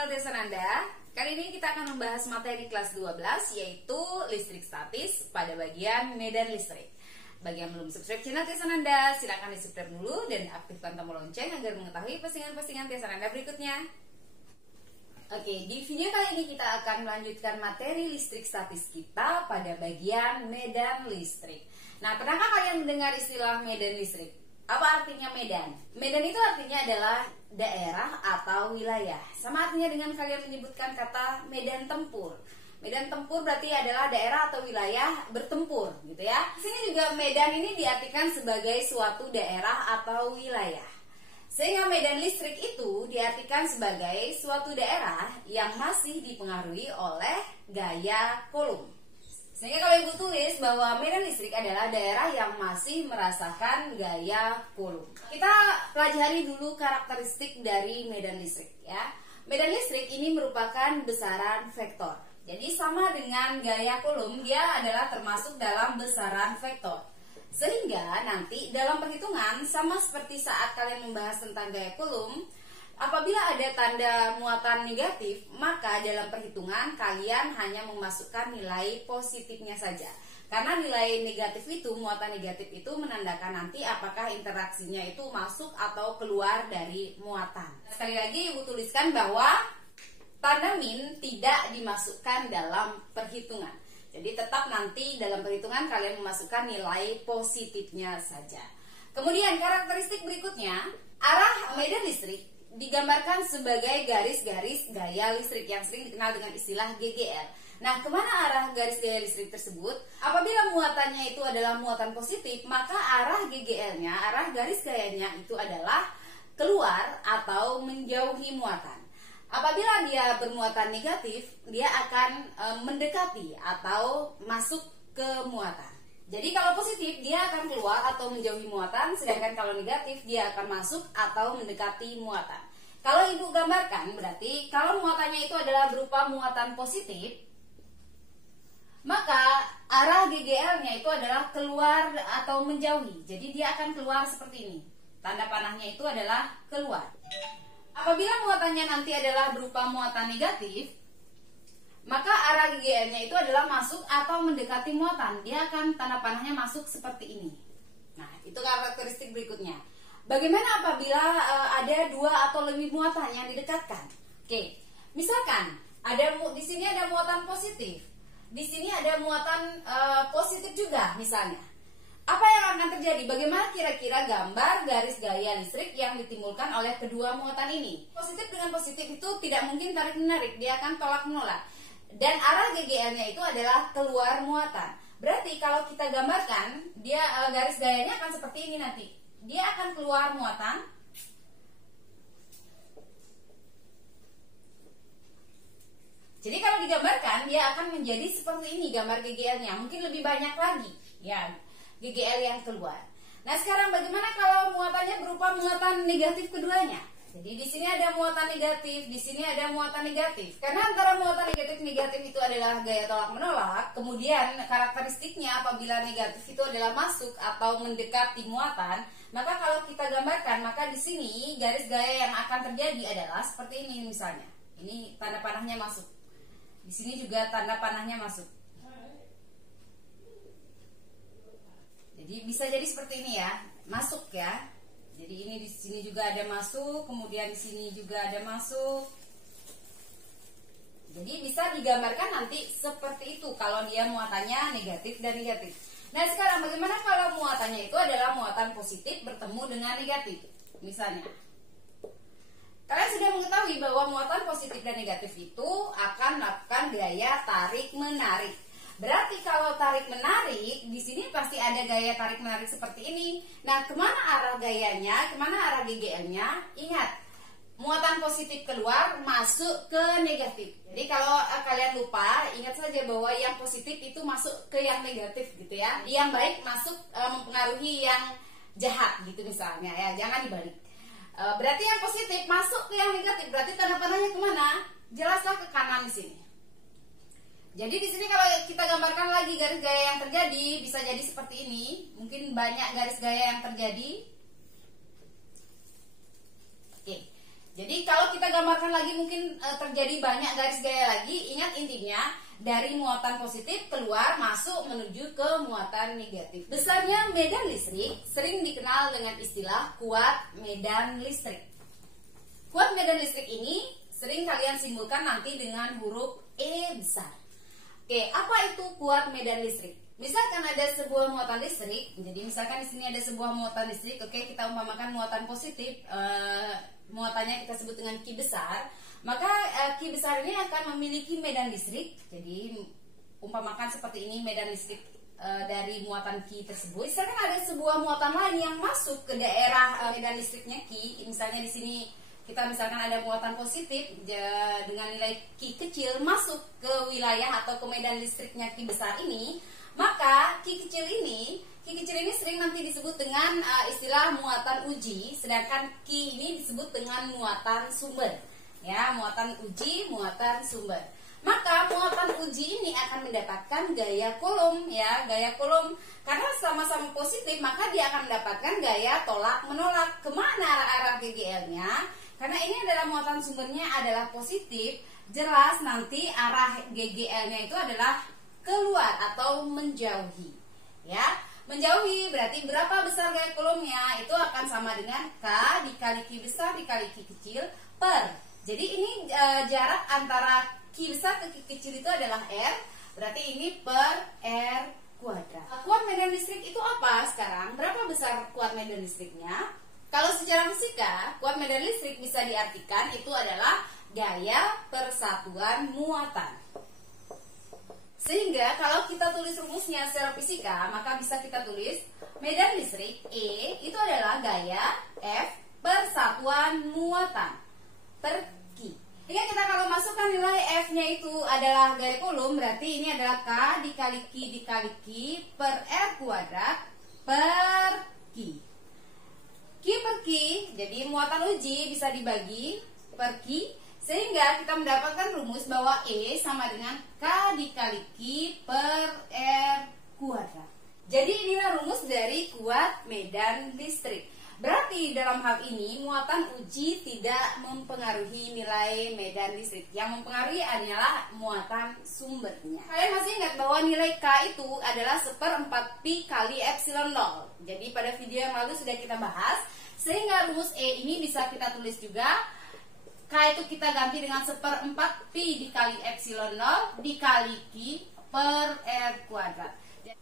channel Desa Nanda. Kali ini kita akan membahas materi kelas 12 yaitu listrik statis pada bagian medan listrik. Bagi yang belum subscribe channel Desa Nanda, silakan di subscribe dulu dan aktifkan tombol lonceng agar mengetahui postingan-postingan Desa Nanda berikutnya. Oke, di video kali ini kita akan melanjutkan materi listrik statis kita pada bagian medan listrik. Nah, pernahkah kalian mendengar istilah medan listrik? Apa artinya medan? Medan itu artinya adalah daerah atau wilayah. Sama artinya dengan kalian menyebutkan kata medan tempur. Medan tempur berarti adalah daerah atau wilayah bertempur, gitu ya. Di sini juga medan ini diartikan sebagai suatu daerah atau wilayah. Sehingga medan listrik itu diartikan sebagai suatu daerah yang masih dipengaruhi oleh gaya Coulomb. Sehingga kalau ibu tulis bahwa medan listrik adalah daerah yang masih merasakan gaya Coulomb. Kita pelajari dulu karakteristik dari medan listrik ya. Medan listrik ini merupakan besaran vektor. Jadi sama dengan gaya Coulomb, dia adalah termasuk dalam besaran vektor. Sehingga nanti dalam perhitungan sama seperti saat kalian membahas tentang gaya Coulomb, apabila ada tanda muatan negatif, maka dalam perhitungan kalian hanya memasukkan nilai positifnya saja. Karena nilai negatif itu, muatan negatif itu menandakan nanti apakah interaksinya itu masuk atau keluar dari muatan. Sekali lagi ibu tuliskan bahwa tanda min tidak dimasukkan dalam perhitungan. Jadi tetap nanti dalam perhitungan kalian memasukkan nilai positifnya saja. Kemudian karakteristik berikutnya, arah medan listrik digambarkan sebagai garis-garis gaya listrik yang sering dikenal dengan istilah GGL. Nah, kemana arah garis gaya listrik tersebut? Apabila muatannya itu adalah muatan positif, maka arah GGL-nya, arah garis gayanya itu adalah keluar atau menjauhi muatan. Apabila dia bermuatan negatif, dia akan mendekati atau masuk ke muatan. Jadi kalau positif dia akan keluar atau menjauhi muatan, sedangkan kalau negatif dia akan masuk atau mendekati muatan. Kalau ibu gambarkan berarti kalau muatannya itu adalah berupa muatan positif, maka arah GGL-nya itu adalah keluar atau menjauhi. Jadi dia akan keluar seperti ini. Tanda panahnya itu adalah keluar. Apabila muatannya nanti adalah berupa muatan negatif, maka arah GGL-nya itu adalah masuk atau mendekati muatan. Dia akan tanda panahnya masuk seperti ini. Nah, itu karakteristik berikutnya. Bagaimana apabila ada dua atau lebih muatan yang didekatkan? Oke, misalkan di sini ada muatan positif, di sini ada muatan positif juga, misalnya. Apa yang akan terjadi? Bagaimana kira-kira gambar garis gaya listrik yang ditimbulkan oleh kedua muatan ini? Positif dengan positif itu tidak mungkin tarik-menarik, dia akan tolak-menolak. Dan arah GGL-nya itu adalah keluar muatan. Berarti kalau kita gambarkan, dia garis gayanya akan seperti ini nanti. Dia akan keluar muatan. Jadi kalau digambarkan, dia akan menjadi seperti ini gambar GGL-nya. Mungkin lebih banyak lagi, ya, GGL yang keluar. Nah, sekarang bagaimana kalau muatannya berupa muatan negatif keduanya? Jadi di sini ada muatan negatif, di sini ada muatan negatif. Karena antara muatan negatif itu adalah gaya tolak menolak. Kemudian karakteristiknya apabila negatif itu adalah masuk atau mendekati muatan, maka kalau kita gambarkan, maka di sini garis gaya yang akan terjadi adalah seperti ini misalnya. Ini tanda panahnya masuk. Di sini juga tanda panahnya masuk. Jadi bisa jadi seperti ini ya, masuk ya. Jadi ini di sini juga ada masuk, kemudian di sini juga ada masuk. Jadi bisa digambarkan nanti seperti itu kalau dia muatannya negatif dan negatif. Nah, sekarang bagaimana kalau muatannya itu adalah muatan positif bertemu dengan negatif? Misalnya, kalian sudah mengetahui bahwa muatan positif dan negatif itu akan melakukan gaya tarik-menarik. Berarti kalau tarik-menarik, di sini pasti ada gaya tarik-menarik seperti ini. Nah, kemana arah gayanya, kemana arah GGL-nya? Ingat, muatan positif keluar, masuk ke negatif. Jadi kalau kalian lupa, ingat saja bahwa yang positif itu masuk ke yang negatif gitu ya. Yang baik masuk mempengaruhi yang jahat gitu misalnya ya, jangan dibalik. Berarti yang positif masuk ke yang negatif, berarti tanda panahnya kemana? Jelaslah ke kanan di sini. Jadi di sini kalau kita gambarkan lagi garis gaya yang terjadi, bisa jadi seperti ini. Mungkin banyak garis gaya yang terjadi. Oke. Jadi kalau kita gambarkan lagi mungkin terjadi banyak garis gaya lagi. Ingat intinya, dari muatan positif keluar masuk menuju ke muatan negatif. Besarnya medan listrik sering dikenal dengan istilah kuat medan listrik. Kuat medan listrik ini sering kalian simbolkan nanti dengan huruf E besar. Oke, apa itu kuat medan listrik? Misalkan ada sebuah muatan listrik, jadi misalkan di sini ada sebuah muatan listrik, oke, kita umpamakan muatan positif, muatannya kita sebut dengan Q besar, maka Q besar ini akan memiliki medan listrik. Jadi umpamakan seperti ini medan listrik dari muatan Q tersebut. Misalkan ada sebuah muatan lain yang masuk ke daerah medan listriknya Q, misalnya di sini kita misalkan ada muatan positif dengan nilai Q kecil masuk ke wilayah atau ke medan listriknya Q besar ini, maka Q kecil ini sering nanti disebut dengan istilah muatan uji, sedangkan Q ini disebut dengan muatan sumber. Ya, muatan uji, muatan sumber. Maka muatan uji ini akan mendapatkan gaya Coulomb, ya, gaya Coulomb. Karena sama-sama positif, maka dia akan mendapatkan gaya tolak menolak. Kemana arah GGL-nya? Karena ini adalah muatan sumbernya adalah positif, jelas nanti arah GGL-nya itu adalah keluar atau menjauhi. Ya, menjauhi berarti berapa besar gaya Coulomb-nya? Itu akan sama dengan K dikali Q besar dikali Q kecil per. Jadi ini jarak antara Q besar ke Q kecil itu adalah R, berarti ini per R kuadrat. Kuat medan listrik itu apa sekarang? Berapa besar kuat medan listriknya? Kalau secara fisika, kuat medan listrik bisa diartikan itu adalah gaya persatuan muatan. Sehingga kalau kita tulis rumusnya secara fisika, maka bisa kita tulis medan listrik E itu adalah gaya F persatuan muatan per Q. Ingat, kita kalau masukkan nilai F-nya itu adalah gaya Coulomb, berarti ini adalah K dikali Q dikali Q per R kuadrat per Q. Q per Q, jadi muatan uji bisa dibagi per Q, sehingga kita mendapatkan rumus bahwa E sama dengan K dikali Q per R kuadrat. Jadi inilah rumus dari kuat medan listrik. Berarti dalam hal ini muatan uji tidak mempengaruhi nilai medan listrik. Yang mempengaruhi adalah muatan sumbernya. Kalian masih ingat bahwa nilai K itu adalah 1/4 pi kali epsilon 0. Jadi pada video yang lalu sudah kita bahas. Sehingga rumus E ini bisa kita tulis juga. K itu kita ganti dengan 1/4 pi dikali epsilon 0 dikali Q per R kuadrat.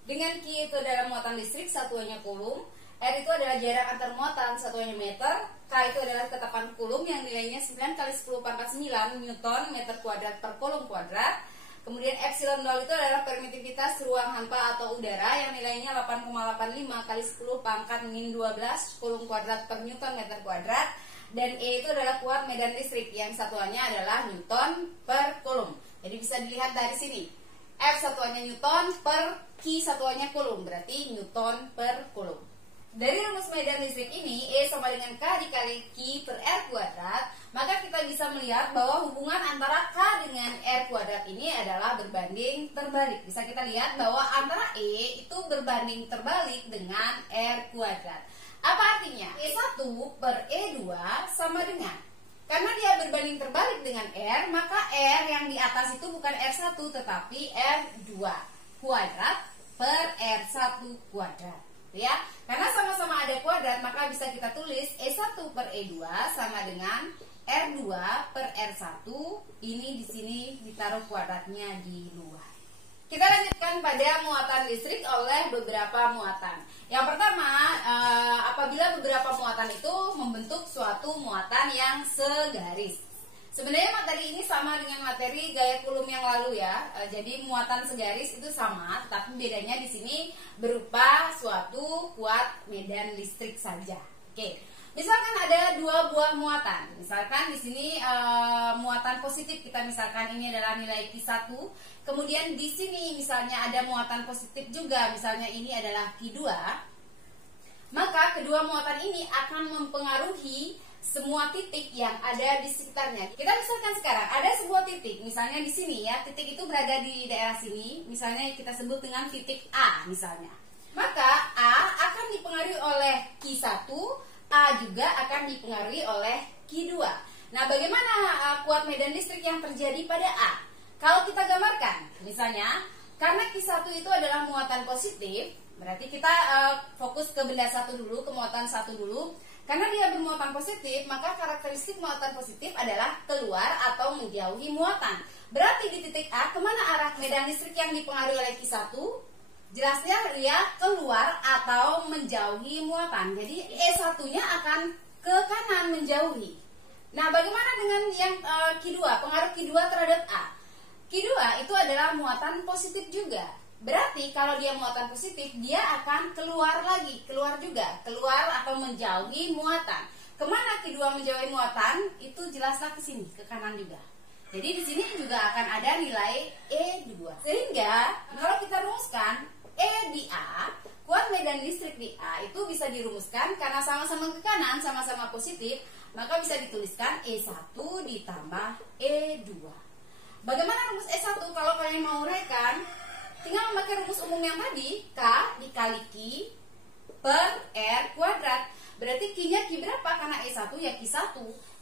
Dengan Q itu adalah muatan listrik, satuannya Coulomb. R itu adalah jarak antar muatan, satuannya meter. K itu adalah ketetapan Coulomb yang nilainya 9 kali 10 pangkat 9 Newton meter kuadrat per Coulomb kuadrat. Kemudian epsilon 0 itu adalah permitivitas ruang hampa atau udara yang nilainya 8,85 kali 10 pangkat min 12 Coulomb kuadrat per Newton meter kuadrat. Dan E itu adalah kuat medan listrik yang satuannya adalah Newton per Coulomb. Jadi bisa dilihat dari sini. F satuannya Newton per Q satuannya Coulomb, berarti Newton per Coulomb. Dari rumus medan listrik ini, E sama dengan K dikali Q per R kuadrat, maka kita bisa melihat bahwa hubungan antara K dengan R kuadrat ini adalah berbanding terbalik. Bisa kita lihat bahwa antara E itu berbanding terbalik dengan R kuadrat. Apa artinya? E1 per E2 sama dengan, karena dia berbanding terbalik dengan R, maka R yang di atas itu bukan R1 tetapi R2 kuadrat per R1 kuadrat. Ya, karena sama-sama ada kuadrat, maka bisa kita tulis E1 per E2 sama dengan R2 per R1. Ini di sini ditaruh kuadratnya di luar. Kita lanjutkan pada muatan listrik oleh beberapa muatan. Yang pertama, apabila beberapa muatan itu membentuk suatu muatan yang segaris. Sebenarnya materi ini sama dengan materi gaya Coulomb yang lalu ya. Jadi muatan segaris itu sama, tetapi bedanya di sini berupa suatu kuat medan listrik saja. Oke. Misalkan ada dua buah muatan. Misalkan di sini muatan positif, kita misalkan ini adalah nilai Q1. Kemudian di sini misalnya ada muatan positif juga, misalnya ini adalah Q2. Maka kedua muatan ini akan mempengaruhi semua titik yang ada di sekitarnya. Kita misalkan sekarang ada sebuah titik, misalnya di sini ya, titik itu berada di daerah sini, misalnya kita sebut dengan titik A misalnya. Maka A akan dipengaruhi oleh Q1, A juga akan dipengaruhi oleh Q2. Nah, bagaimana kuat medan listrik yang terjadi pada A? Kalau kita gambarkan, misalnya, karena Q1 itu adalah muatan positif, berarti kita fokus ke benda satu dulu, ke muatan satu dulu. Karena dia bermuatan positif, maka karakteristik muatan positif adalah keluar atau menjauhi muatan. Berarti di titik A, kemana arah medan listrik yang dipengaruhi oleh Q1? Jelasnya dia keluar atau menjauhi muatan. Jadi E1-nya akan ke kanan, menjauhi. Nah, bagaimana dengan yang Q2, pengaruh Q2 terhadap A? Q2 itu adalah muatan positif juga. Berarti kalau dia muatan positif, dia akan keluar lagi, keluar juga, keluar atau menjauhi muatan. Kemana Q2 menjauhi muatan? Itu jelaslah ke sini, ke kanan juga. Jadi di sini juga akan ada nilai E2. Sehingga kalau kita rumuskan E di A, kuat medan listrik di A itu bisa dirumuskan karena sama-sama ke kanan, sama-sama positif, maka bisa dituliskan E1 ditambah E2. Bagaimana rumus E1? Kalau kalian mau uraikan, tinggal memakai rumus umum yang tadi, K dikali Q per R kuadrat. Berarti Q-nya Q berapa? Karena E1 ya Q1.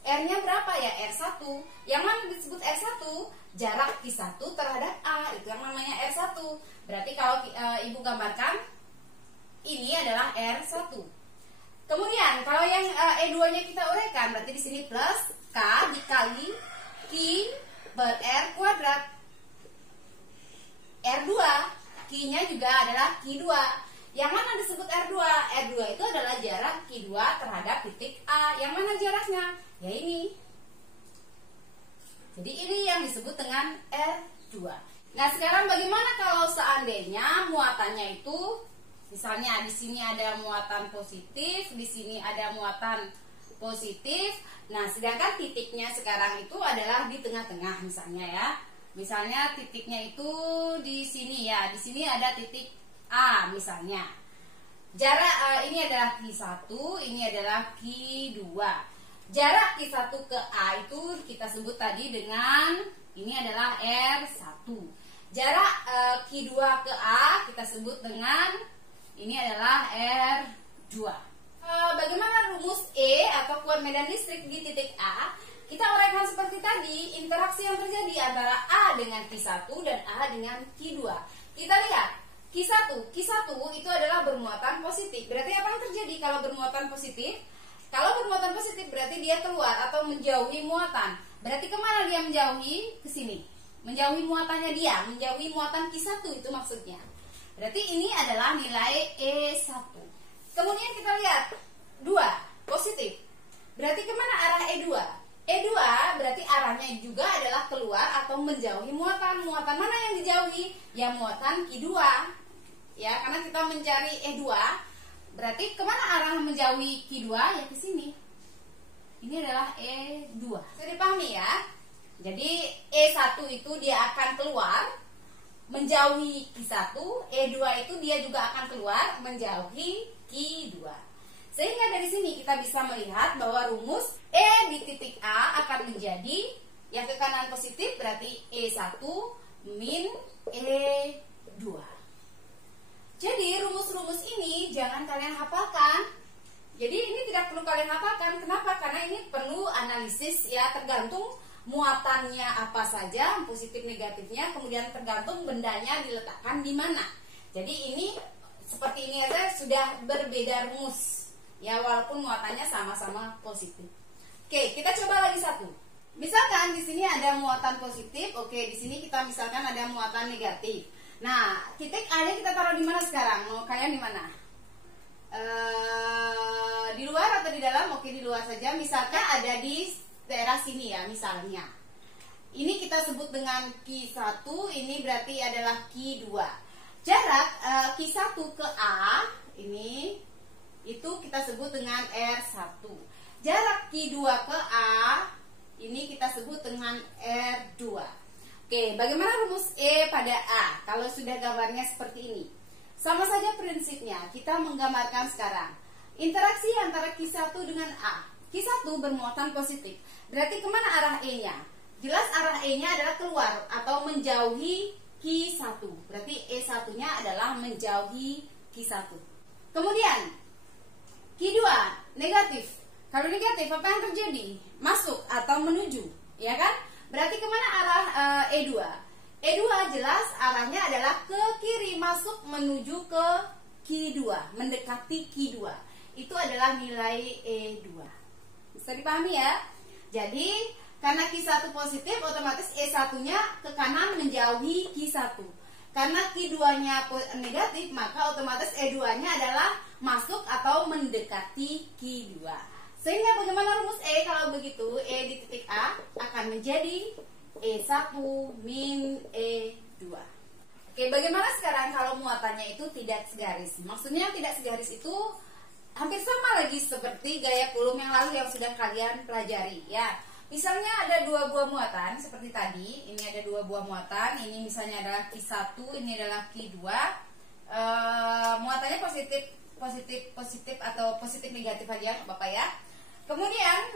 R-nya berapa ya? R1. Yang mana disebut R1? Jarak Q1 terhadap A. Itu yang namanya R1. Berarti kalau Ibu gambarkan, ini adalah R1. Kemudian kalau yang E2-nya kita uraikan, berarti di sini plus K dikali Q per R kuadrat. R2, Q-nya juga adalah Q2. Yang mana disebut R2? R2 itu adalah jarak Q2 terhadap titik A. Yang mana jaraknya? Ya ini. Jadi ini yang disebut dengan R2. Nah, sekarang bagaimana kalau seandainya muatannya itu, misalnya di sini ada muatan positif, di sini ada muatan positif. Nah, sedangkan titiknya sekarang itu adalah di tengah-tengah misalnya ya. Misalnya titiknya itu di sini ya, di sini ada titik A misalnya. Jarak ini adalah Q1, ini adalah Q2. Jarak Q1 ke A itu kita sebut tadi dengan ini adalah R1. Jarak Q2 ke A kita sebut dengan ini adalah R2. Bagaimana rumus E atau kuat medan listrik di titik A? Kita uraikan seperti tadi, interaksi yang terjadi antara A dengan Q1 dan A dengan Q2. Kita lihat, Q1 itu adalah bermuatan positif. Berarti apa yang terjadi kalau bermuatan positif? Kalau bermuatan positif berarti dia keluar atau menjauhi muatan. Berarti kemana dia menjauhi? Ke sini. Menjauhi muatannya dia, menjauhi muatan Q1 itu maksudnya. Berarti ini adalah nilai E1. Kemudian kita lihat, 2, positif. Berarti kemana arah E2? E2 berarti arahnya juga adalah keluar atau menjauhi muatan. Muatan mana yang dijauhi? Ya muatan Q2. Ya, karena kita mencari E2, berarti kemana arah menjauhi Q2? Ya ke sini. Ini adalah E2. Sudah dipahami ya? Jadi E1 itu dia akan keluar menjauhi Q1, E2 itu dia juga akan keluar menjauhi Q2. Sehingga dari sini kita bisa melihat bahwa rumus E di titik A akan menjadi yang ke kanan positif berarti E1 min E2. Jadi rumus-rumus ini jangan kalian hafalkan. Jadi ini tidak perlu kalian hafalkan. Kenapa? Karena ini perlu analisis ya, tergantung muatannya apa saja, positif negatifnya, kemudian tergantung bendanya diletakkan di mana. Jadi ini seperti ini aja sudah berbeda rumus. Ya, walaupun muatannya sama-sama positif. Oke, kita coba lagi satu. Misalkan di sini ada muatan positif, oke, di sini kita misalkan ada muatan negatif. Nah, titik A-nya kita taruh di mana sekarang? Mau kalian di mana? Di luar atau di dalam? Oke, di luar saja. Misalkan ada di daerah sini ya, misalnya. Ini kita sebut dengan Q1, ini berarti adalah Q2. Jarak Q1 ke A ini itu kita sebut dengan R1. Jarak Q2 ke A ini kita sebut dengan R2. Oke, bagaimana rumus E pada A? Kalau sudah gambarnya seperti ini, sama saja prinsipnya. Kita menggambarkan sekarang interaksi antara Q1 dengan A. Q1 bermuatan positif. Berarti kemana arah E-nya? Jelas arah E-nya adalah keluar atau menjauhi Q1. Berarti E1-nya adalah menjauhi Q1. Kemudian Q2 negatif. Kalau negatif apa yang terjadi? Masuk atau menuju, ya kan? Berarti kemana arah E2? E2 jelas arahnya adalah ke kiri, masuk menuju ke Q2, mendekati Q2. Itu adalah nilai E2. Bisa dipahami ya? Jadi karena Q1 positif, otomatis E1-nya ke kanan menjauhi Q1. Karena Q2-nya negatif, maka otomatis E2-nya adalah masuk atau mendekati Q2. Sehingga bagaimana rumus E kalau begitu? E di titik A akan menjadi E1 min E2. Oke, bagaimana sekarang kalau muatannya itu tidak segaris? Maksudnya tidak segaris itu hampir sama lagi seperti gaya Coulomb yang lalu yang sudah kalian pelajari ya. Misalnya ada dua buah muatan seperti tadi. Ini ada dua buah muatan. Ini misalnya adalah Q1, ini adalah Q2. Muatannya positif atau positif negatif aja, Bapak ya. Kemudian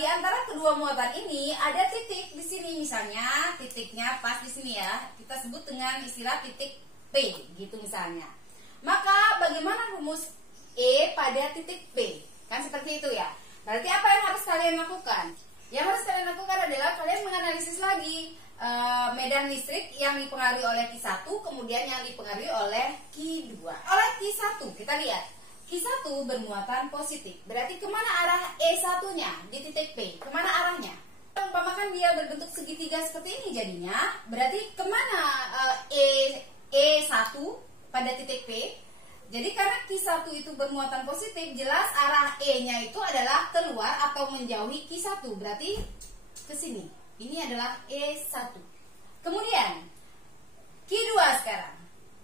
di antara kedua muatan ini ada titik di sini, misalnya titiknya pas di sini ya. Kita sebut dengan istilah titik P gitu misalnya. Maka bagaimana rumus E pada titik P? Kan seperti itu ya. Berarti apa yang harus kalian lakukan? Yang harus kalian lakukan adalah kalian menganalisis lagi medan listrik yang dipengaruhi oleh Q1, kemudian yang dipengaruhi oleh Q2. Oleh Q1 kita lihat Q1 bermuatan positif. Berarti kemana arah E1-nya di titik P? Kemana arahnya? Umpamakan dia berbentuk segitiga seperti ini jadinya. Berarti kemana E1 pada titik P? Jadi karena Q1 itu bermuatan positif, jelas arah E-nya itu adalah keluar atau menjauhi Q1. Berarti ke sini. Ini adalah E1. Kemudian Q2 sekarang.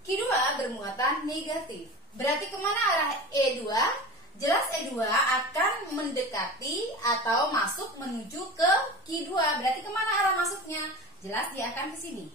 Q2 bermuatan negatif. Berarti kemana arah E2? Jelas E2 akan mendekati atau masuk menuju ke Q2. Berarti kemana arah masuknya? Jelas dia akan ke sini.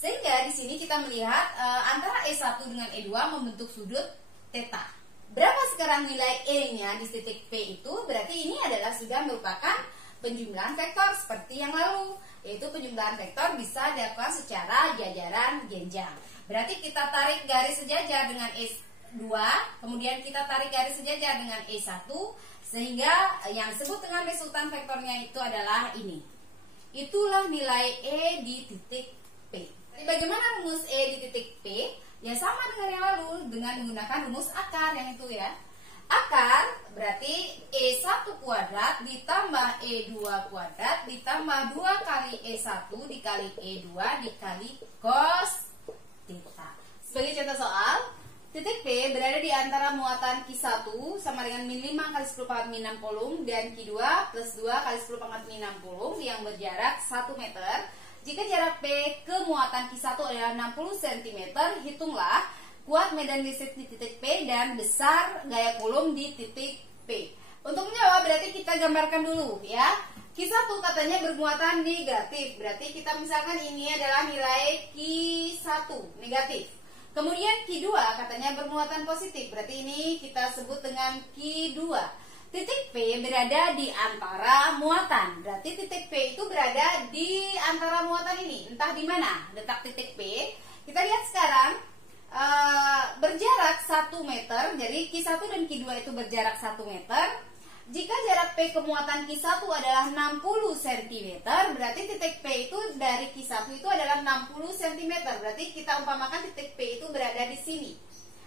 Sehingga di sini kita melihat antara E1 dengan E2 membentuk sudut theta. Berapa sekarang nilai E-nya di titik P itu? Berarti ini adalah sudah merupakan penjumlahan vektor seperti yang lalu. Yaitu penjumlahan vektor bisa dilakukan secara jajaran jenjang. Berarti kita tarik garis sejajar dengan E2, kemudian kita tarik garis sejajar dengan E1, sehingga yang disebut dengan resultan vektornya itu adalah ini. Itulah nilai E di titik P. Jadi bagaimana rumus E di titik P? Ya sama dengan yang lalu, dengan menggunakan rumus akar yang itu ya. Akar berarti E1 kuadrat ditambah E2 kuadrat ditambah 2 kali E1 dikali E2 dikali cos theta. Sebagai contoh soal, titik P berada di antara muatan Q1 sama dengan min 5 kali 10 pangkat min 6 coulomb dan Q2 plus 2 kali 10 pangkat min 6 coulomb yang berjarak 1 meter. Jika jarak P ke muatan Q1 adalah 60 cm, hitunglah kuat medan listrik di titik P dan besar gaya Coulomb di titik P. Untuk menjawab berarti kita gambarkan dulu ya. Q1 katanya bermuatan negatif, berarti kita misalkan ini adalah nilai Q1 negatif. Kemudian Q2 katanya bermuatan positif, berarti ini kita sebut dengan Q2. Titik P berada di antara muatan, berarti titik P itu berada di antara muatan ini. Entah di mana letak titik P. Kita lihat sekarang berjarak 1 meter, jadi Q1 dan Q2 itu berjarak 1 meter. Jika jarak P ke muatan Q1 adalah 60 cm, berarti titik P itu dari Q1 itu adalah 60 cm. Berarti kita umpamakan titik P itu berada di sini.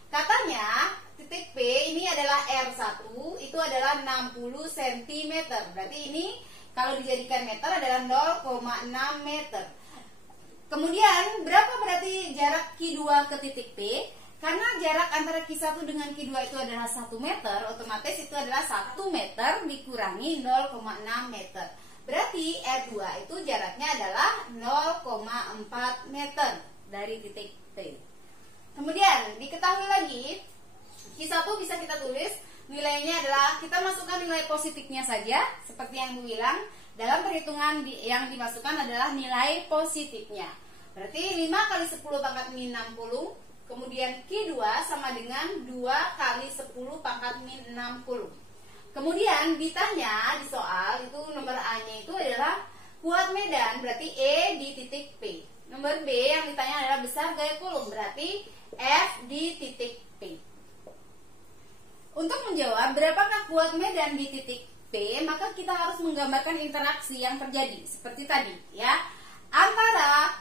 Katanya titik P ini adalah R1, itu adalah 60 cm. Berarti ini kalau dijadikan meter adalah 0,6 meter. Kemudian berapa berarti jarak Q2 ke titik P? Karena jarak antara Q1 dengan Q2 itu adalah 1 meter, otomatis itu adalah 1 meter dikurangi 0,6 meter. Berarti R2 itu jaraknya adalah 0,4 meter dari titik P. Kemudian diketahui lagi Q1 bisa kita tulis nilainya adalah, kita masukkan nilai positifnya saja seperti yang Bu bilang. Dalam perhitungan yang dimasukkan adalah nilai positifnya. Berarti 5 kali 10 pangkat min 60. Kemudian Q2 sama dengan 2 kali 10 pangkat min 60. Kemudian ditanya di soal itu nomor A-nya itu adalah kuat medan, berarti E di titik P. Nomor B yang ditanya adalah besar gaya Coulomb, berarti F di titik P. Untuk menjawab berapakah kuat medan di titik P, maka kita harus menggambarkan interaksi yang terjadi seperti tadi ya, antara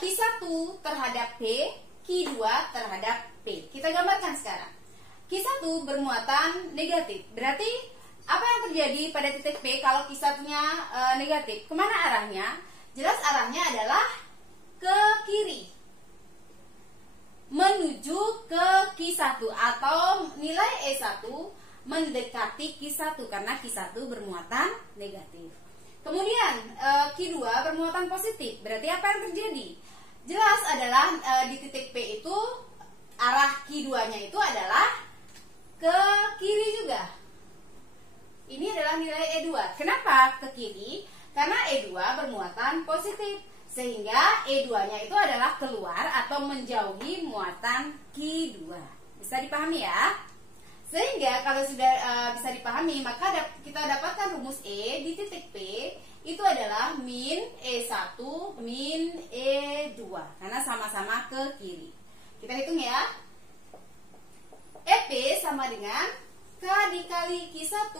Q1 terhadap P, Q2 terhadap P. Kita gambarkan sekarang. Q1 bermuatan negatif. Berarti apa yang terjadi pada titik P kalau Q1-nya negatif? Kemana arahnya? Jelas arahnya adalah ke kiri, menuju ke Q1, atau nilai E1 mendekati Q1 karena Q1 bermuatan negatif. Kemudian Q2 bermuatan positif. Berarti apa yang terjadi? Jelas adalah di titik P itu arah Q2-nya itu adalah ke kiri juga. Ini adalah nilai E2. Kenapa ke kiri? Karena E2 bermuatan positif, sehingga E2-nya itu adalah keluar atau menjauhi muatan Q2. Bisa dipahami ya? Sehingga kalau sudah bisa dipahami, maka kita dapatkan rumus E di titik P itu adalah min E1 min E2, karena sama-sama ke kiri. Kita hitung ya. EP sama dengan K dikali Q1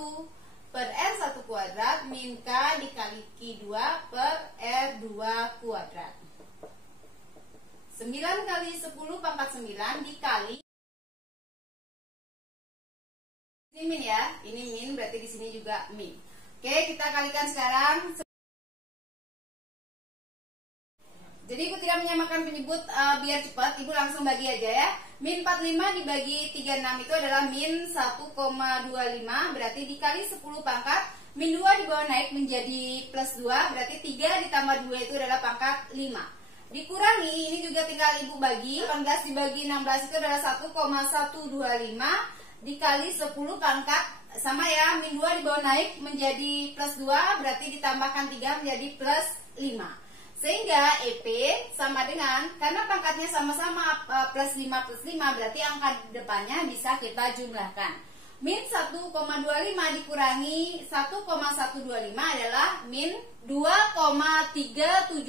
per R1 kuadrat min K dikali Q2 per R2 kuadrat. 9 kali 10 pangkat 9 dikali, ini min ya, ini min, berarti di sini juga min. Oke, kita kalikan sekarang. Jadi Ibu tidak menyamakan penyebut biar cepat, Ibu langsung bagi aja ya. Min 45 dibagi 36 itu adalah min 1,25, berarti dikali 10 pangkat. Min 2 dibawa naik menjadi plus 2, berarti 3 ditambah 2 itu adalah pangkat 5. Dikurangi, ini juga tinggal Ibu bagi, 18 dibagi 16 itu adalah 1,125 dikali 10 pangkat, sama ya, min 2 dibawa naik menjadi plus 2, berarti ditambahkan 3 menjadi plus 5. Sehingga EP sama dengan, karena pangkatnya sama-sama plus 5 plus 5, berarti angka depannya bisa kita jumlahkan. Min 1,25 dikurangi 1,125 adalah min 2,375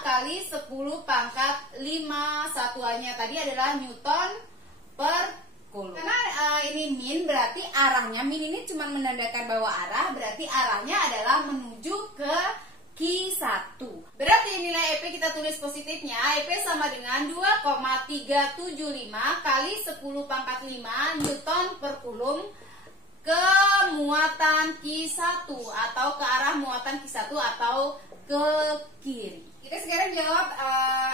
kali 10 pangkat 5, satuannya tadi adalah Newton per Coulomb. Karena ini min, berarti arahnya, min ini cuma menandakan bahwa arah, berarti arahnya adalah menuju ke Q1. Berarti nilai EP kita tulis positifnya, EP sama dengan 2,375 kali 10 pangkat 5 Newton per Coulomb ke muatan Q1, atau ke arah muatan Q1 atau ke kiri. Kita sekarang jawab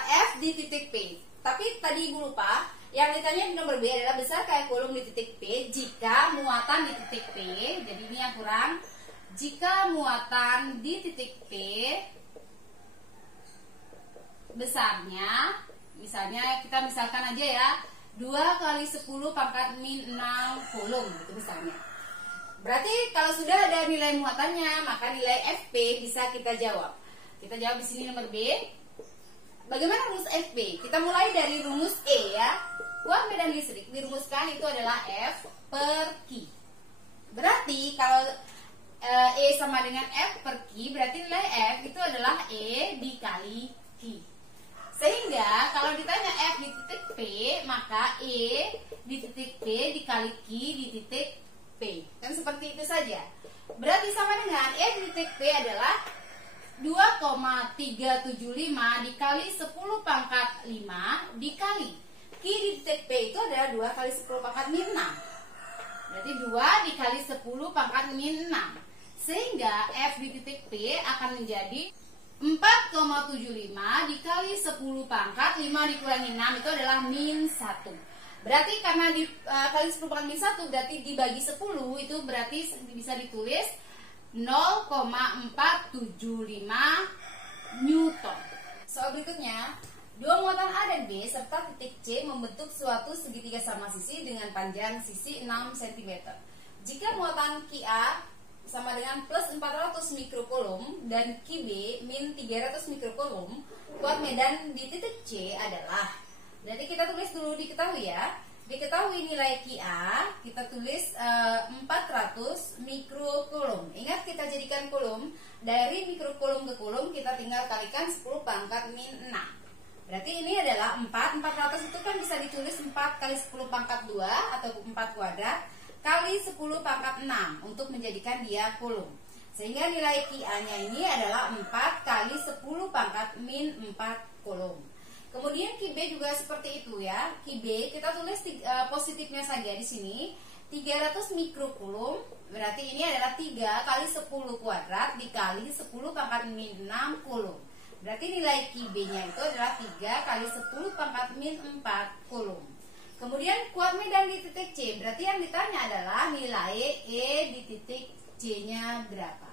F di titik P. Tapi tadi Ibu lupa, yang ditanya di nomor B adalah besar kayak Coulomb di titik P jika muatan di titik P. Jadi ini yang kurang. Jika muatan di titik P besarnya, misalnya kita misalkan aja ya, 2 kali 10 pangkat min 6 Coulomb gitu misalnya. Berarti kalau sudah ada nilai muatannya, maka nilai FP bisa kita jawab. Kita jawab di sini nomor B. Bagaimana rumus FP? Kita mulai dari rumus E ya. Kuat medan listrik dirumuskan itu adalah F per Q. Berarti kalau E sama dengan F per Q, berarti nilai F itu adalah E dikali Q. Sehingga kalau ditanya F di titik P, maka E di titik P dikali Q di titik P. Kan seperti itu saja. Berarti sama dengan E di titik P adalah 2,375 dikali 10 pangkat 5 dikali Q di titik P itu adalah 2 kali 10 pangkat min 6. Berarti 2 dikali 10 pangkat min 6. Sehingga F di titik P akan menjadi 4,75 dikali 10 pangkat 5 dikurangi 6 itu adalah min 1. Berarti karena kali 10 pangkat min 1 berarti dibagi 10, itu berarti bisa ditulis 0,475 Newton. Soal berikutnya, dua muatan A dan B serta titik C membentuk suatu segitiga sama sisi dengan panjang sisi 6 cm. Jika muatan QA sama dengan plus 400 mikrocoulomb dan QB min 300 mikrocoulomb, kuat medan di titik C adalah. Berarti kita tulis dulu diketahui ya. Diketahui nilai QA, kita tulis 400 mikrocoulomb. Ingat kita jadikan coulomb, dari mikrocoulomb ke coulomb kita tinggal kalikan 10 pangkat min 6. Berarti ini adalah 400 itu kan bisa ditulis 4 kali 10 pangkat 2 atau 4 kuadrat. kali 10 pangkat 6 untuk menjadikan dia kulum. Sehingga nilai Ki-A-nya ini adalah 4 kali 10 pangkat min 4 kulum. Kemudian Ki-B juga seperti itu ya. Ki-B kita tulis positifnya saja di sini 300 mikrokulum. Berarti ini adalah 3 kali 10 kuadrat dikali 10 pangkat min 6 kulum. Berarti nilai Ki-B-nya itu adalah 3 kali 10 pangkat min 4 kulum. Kemudian kuat medan di titik C. Berarti yang ditanya adalah nilai E di titik C-nya berapa.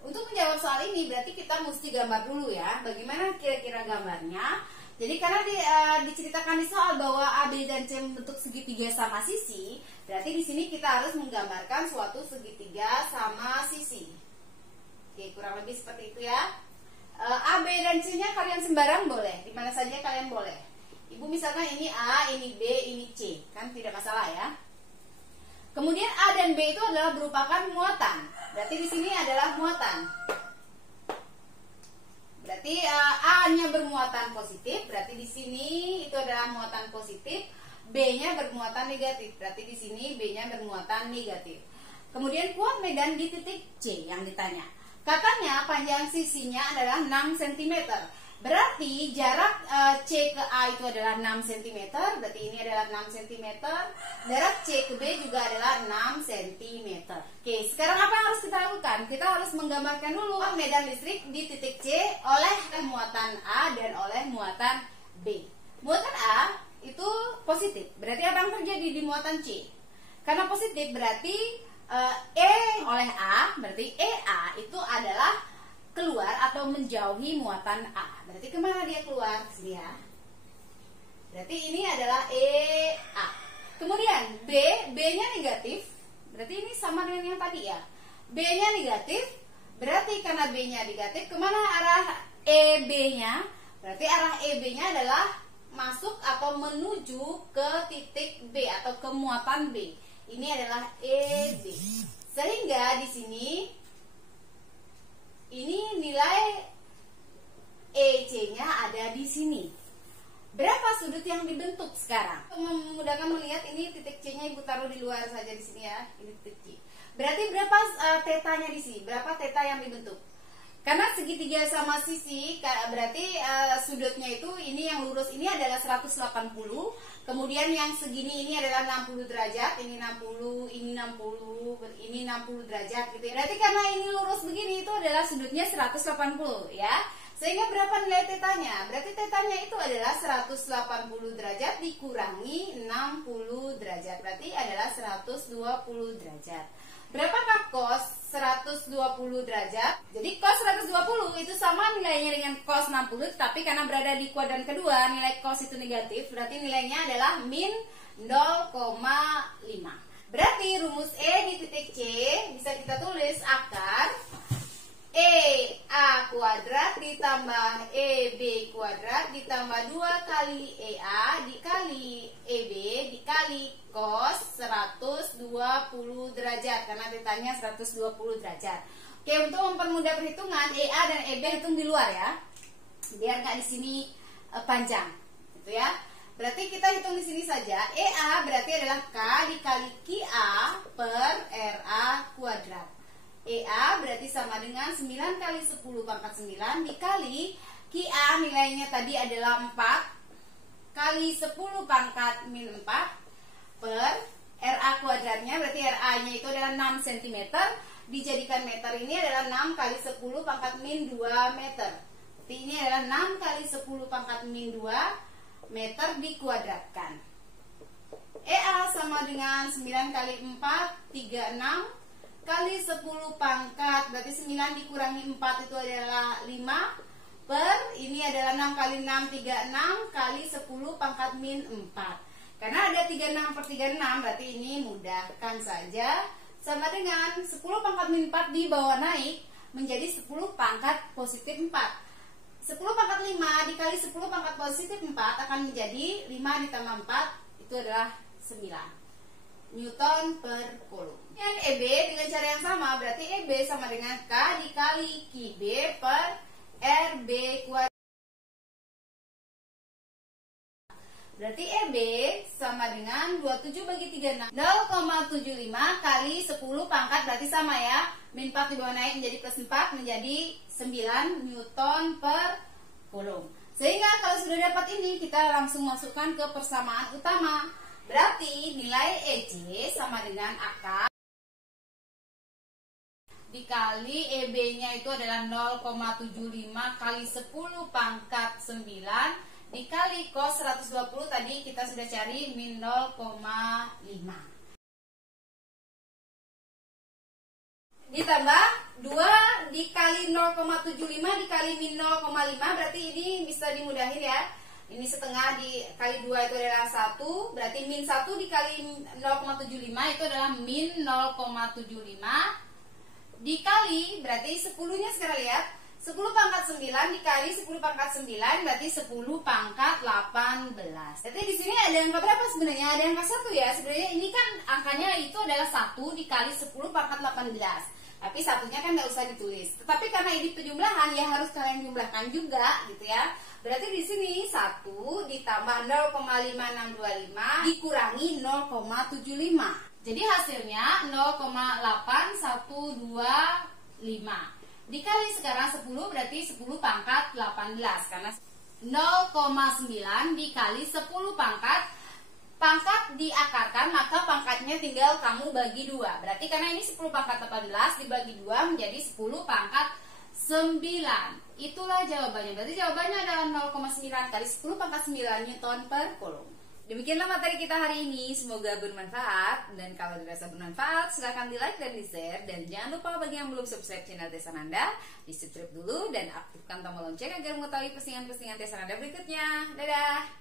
Untuk menjawab soal ini berarti kita mesti gambar dulu ya. Bagaimana kira-kira gambarnya? Jadi karena diceritakan di soal bahwa A, B, dan C membentuk segitiga sama sisi, berarti di sini kita harus menggambarkan suatu segitiga sama sisi. Oke, kurang lebih seperti itu ya. A, B, dan C-nya kalian sembarang boleh, di mana saja kalian boleh. Ibu misalkan ini A, ini B, ini C, kan tidak masalah ya. Kemudian A dan B itu adalah merupakan muatan. Berarti di sini adalah muatan. Berarti A-nya bermuatan positif, berarti di sini itu adalah muatan positif. B-nya bermuatan negatif, berarti di sini B-nya bermuatan negatif. Kemudian kuat medan di titik C yang ditanya. Katanya panjang sisinya adalah 6 cm. Berarti jarak C ke A itu adalah 6 cm. Berarti ini adalah 6 cm. Jarak C ke B juga adalah 6 cm. Oke, sekarang apa yang harus kita lakukan? Kita harus menggambarkan dulu medan listrik di titik C oleh muatan A dan oleh muatan B. Muatan A itu positif. Berarti apa yang terjadi di muatan C? Karena positif berarti E oleh A, berarti EA itu adalah keluar atau menjauhi muatan A. Berarti kemana dia keluar? Sini ya. Berarti ini adalah EA. Kemudian B-nya negatif. Berarti ini sama dengan yang tadi ya. B-nya negatif. Berarti karena B-nya negatif, kemana arah EB-nya? Berarti arah EB-nya adalah masuk atau menuju ke titik B atau ke muatan B. Ini adalah EB. Sehingga di sini ini nilai EC-nya ada di sini. Berapa sudut yang dibentuk sekarang? Untuk memudahkan melihat, ini titik C-nya Ibu taruh di luar saja di sini ya. Ini titik C. Berarti berapa tetanya di sini? Berapa teta yang dibentuk? Karena segitiga sama sisi, berarti sudutnya itu ini yang lurus ini adalah 180. Kemudian yang segini ini adalah 60 derajat, ini 60, ini 60, ini 60 derajat gitu ya. Berarti karena ini lurus begini itu adalah sudutnya 180 ya. Sehingga berapa nilai tetanya? Berarti tetanya itu adalah 180 derajat dikurangi 60 derajat. Berarti adalah 120 derajat. Berapakah cos 120 derajat? Jadi cos 120 itu sama nilainya dengan cos 60, tapi karena berada di kuadran kedua, nilai cos itu negatif, berarti nilainya adalah min 0,5. Berarti rumus E di titik C bisa kita tulis akar EA kuadrat ditambah EB kuadrat ditambah 2 kali EA dikali EB dikali cos 120 derajat, karena tetanya 120 derajat. Oke, untuk mempermudah perhitungan, EA dan EB hitung di luar ya, biar nggak di sini panjang gitu ya. Berarti kita hitung di sini saja. EA berarti adalah K dikali QA per RA kuadrat. EA berarti sama dengan 9 kali 10 pangkat 9 dikali QA nilainya tadi adalah 4 kali 10 pangkat min 4 per RA kuadratnya, berarti RA-nya itu adalah 6 cm. Dijadikan meter ini adalah 6 kali 10 pangkat min 2 meter. Berarti ini adalah 6 kali 10 pangkat min 2 meter dikuadratkan. EA sama dengan 9 kali 4 36 kali 10 pangkat, berarti 9 dikurangi 4 itu adalah 5 per ini adalah 6 kali 6 36 kali 10 pangkat min 4. Karena ada 36 per 36, berarti ini mudahkan saja, sama dengan 10 pangkat min 4 dibawa naik menjadi 10 pangkat positif 4. 10 pangkat 5 dikali 10 pangkat positif 4 akan menjadi 5 ditambah 4 itu adalah 9 Newton per Coulomb. Yang EB dengan cara yang sama, berarti EB sama dengan K dikali QB per RB kuadrat. Berarti EB sama dengan 27 bagi 36. 0,75 kali 10 pangkat berarti sama ya. Min 4 di bawah naik menjadi plus 4 menjadi 9 Newton per Coulomb. Sehingga kalau sudah dapat ini kita langsung masukkan ke persamaan utama. Berarti nilai EC sama dengan akar dikali EB-nya itu adalah 0,75 kali 10 pangkat 9 dikali cos 120 tadi kita sudah cari min 0,5 ditambah 2 dikali 0,75 dikali min 0,5 berarti ini bisa dimudahin ya. Ini setengah dikali 2 itu adalah 1, berarti min 1 dikali 0,75 itu adalah min 0,75 dikali berarti 10-nya sekarang lihat 10 pangkat 9 dikali 10 pangkat 9 berarti 10 pangkat 18. Jadi di sini ada angka berapa sebenarnya? Ada angka 1 ya. Sebenarnya ini kan angkanya itu adalah 1 dikali 10 pangkat 18. Tapi satunya kan nggak usah ditulis. Tetapi karena ini penjumlahan ya harus kalian jumlahkan juga gitu ya. Berarti di sini 1 ditambah 0,5625 dikurangi 0,75. Jadi hasilnya 0,8125 dikali sekarang 10 berarti 10 pangkat 18 karena 0,9 dikali 10 pangkat diakarkan maka pangkatnya tinggal kamu bagi 2. Berarti karena ini 10 pangkat 18 dibagi 2 menjadi 10 pangkat 9. Itulah jawabannya. Berarti jawabannya adalah 0,9 kali 10 pangkat 9 Newton per Coulomb. Demikianlah materi kita hari ini, semoga bermanfaat. Dan kalau dirasa bermanfaat, silahkan di like dan di share. Dan jangan lupa bagi yang belum subscribe channel Teh Sananda, di subscribe dulu dan aktifkan tombol lonceng agar mengetahui postingan-postingan Teh Sananda berikutnya. Dadah!